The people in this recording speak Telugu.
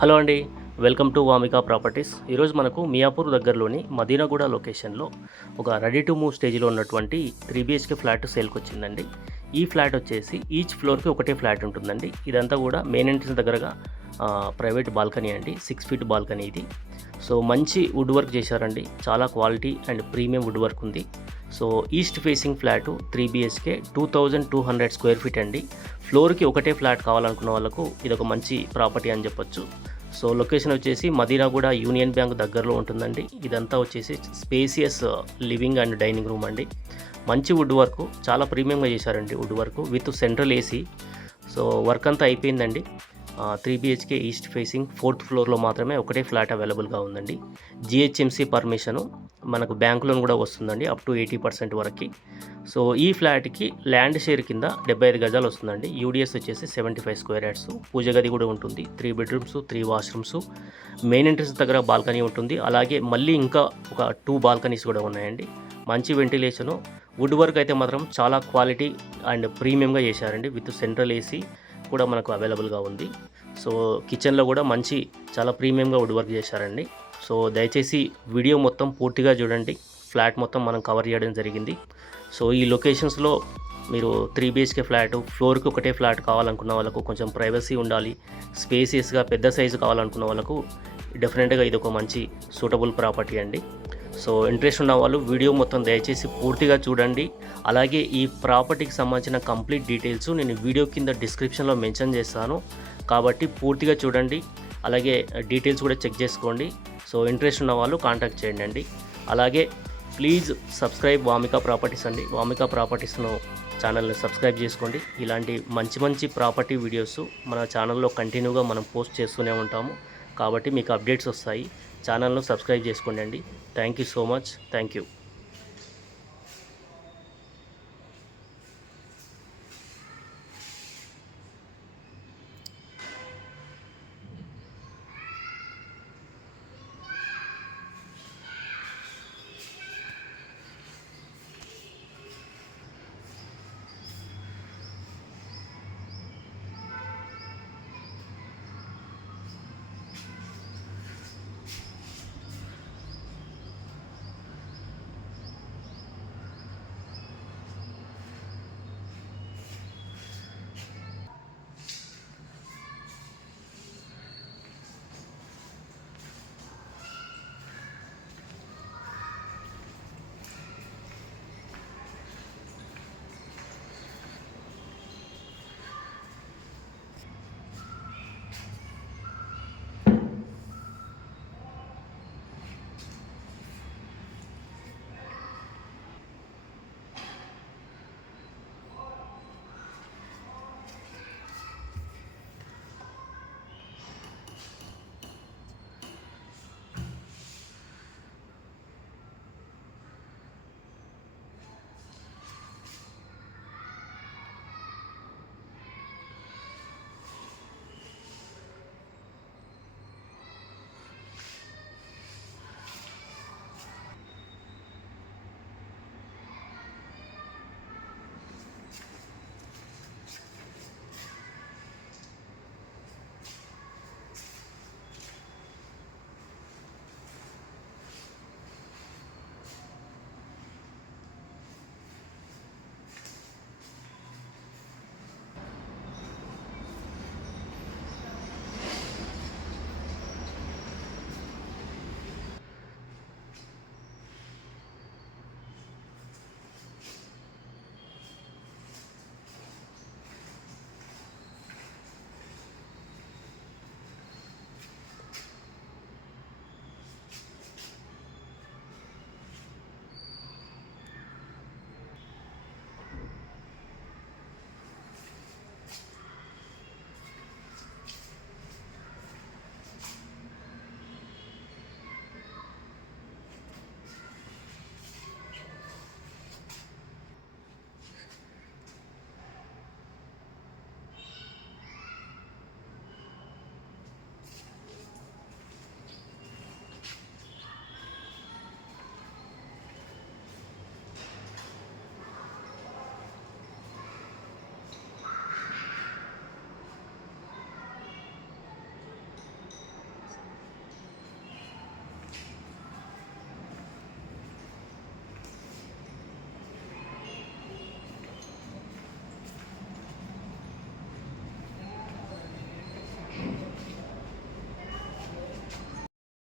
హలో అండి. Welcome to Vamika properties. ఈరోజు మనకు మియాపూర్ దగ్గరలోని మదీనాగూడ లొకేషన్లో ఒక రెడీ టు మూవ్ స్టేజ్లో ఉన్నటువంటి 3 BHK ఫ్లాట్ సేల్కి వచ్చిందండి. ఈ ఫ్లాట్ వచ్చేసి ఈచ్ ఫ్లోర్కి ఒకటే ఫ్లాట్ ఉంటుందండి. ఇదంతా కూడా మెయిన్ ఎంట్రన్స్ దగ్గరగా ప్రైవేట్ బాల్కనీ అండి. 6 ఫీట్ బాల్కనీ ఇది. సో మంచి వుడ్ వర్క్ చేశారండి. చాలా quality and premium wood work ఉంది. So east facing flat 3 BHK 2200 square feet అండి. ఫ్లోర్కి ఒకటే ఫ్లాట్ కావాలనుకున్న వాళ్ళకు ఇదొక మంచి ప్రాపర్టీ అని చెప్పొచ్చు. సో లొకేషన్ వచ్చేసి మదీనాగూడ యూనియన్ బ్యాంక్ దగ్గరలో ఉంటుందండి. ఇదంతా వచ్చేసి spacious living and dining room అండి. మంచి వుడ్ వర్క్, చాలా ప్రీమియంగా చేశారండి wood work with central AC. So work అంతా అయిపోయిందండి. 3 BHK ఈస్ట్ ఫేసింగ్ 4th ఫ్లోర్లో మాత్రమే ఒకటే ఫ్లాట్ అవైలబుల్గా ఉందండి. GHMC పర్మిషను, మనకు బ్యాంక్ లోన్ కూడా వస్తుందండి అప్ టు 80% వరకు. సో ఈ ఫ్లాట్కి ల్యాండ్ షేర్ కింద 75 గజాలు వస్తుందండి. యూడిఎస్ వచ్చేసి 75 స్క్వేర్ యార్డ్స్. పూజ గది కూడా ఉంటుంది. 3 బెడ్రూమ్స్, 3 వాష్రూమ్స్, మెయిన్ ఎంట్రన్స్ దగ్గర బాల్కనీ ఉంటుంది. అలాగే మళ్ళీ ఇంకా ఒక 2 బాల్కనీస్ కూడా ఉన్నాయండి. మంచి వెంటిలేషను, వుడ్ వర్క్ అయితే మాత్రం చాలా క్వాలిటీ అండ్ ప్రీమియంగా చేశారండి. విత్ సెంట్రల్ ఏసీ కూడా మనకు అవైలబుల్గా ఉంది. సో కిచెన్లో కూడా మంచి చాలా ప్రీమియంగా వుడ్ వర్క్ చేశారండి. సో దయచేసి వీడియో మొత్తం పూర్తిగా చూడండి. ఫ్లాట్ మొత్తం మనం కవర్ చేయడం జరిగింది. సో ఈ లొకేషన్స్లో మీరు 3 BHK ఫ్లాట్, ఫ్లోర్కి ఒకటే ఫ్లాట్ కావాలనుకున్న వాళ్ళకు, కొంచెం ప్రైవసీ ఉండాలి, స్పేసియస్గా పెద్ద సైజు కావాలనుకున్న వాళ్ళకు డెఫినెట్గా ఇది ఒక మంచి సూటబుల్ ప్రాపర్టీ అండి. సో ఇంట్రెస్ట్ ఉన్న వాళ్ళు వీడియో మొత్తం దయచేసి పూర్తిగా చూడండి. అలాగే ఈ ప్రాపర్టీకి సంబంధించిన కంప్లీట్ డీటెయిల్స్ నేను వీడియో కింద డిస్క్రిప్షన్లో మెన్షన్ చేస్తాను, కాబట్టి పూర్తిగా చూడండి. అలాగే డీటెయిల్స్ కూడా చెక్ చేసుకోండి. సో ఇంట్రెస్ట్ ఉన్న వాళ్ళు కాంటాక్ట్ చేయండి అండి. అలాగే ప్లీజ్ సబ్స్క్రైబ్ వామిక ప్రాపర్టీస్ అండి. వామిక ప్రాపర్టీస్ను ఛానల్ని సబ్స్క్రైబ్ చేసుకోండి. ఇలాంటి మంచి మంచి ప్రాపర్టీ వీడియోస్ మన ఛానల్లో కంటిన్యూగా మనం పోస్ట్ చేస్తూనే ఉంటాము, కాబట్టి మీకు అప్డేట్స్ వస్తాయి. ఛానల్ను సబ్స్క్రైబ్ చేసుకోండి అండి. Thank you so much. Thank you.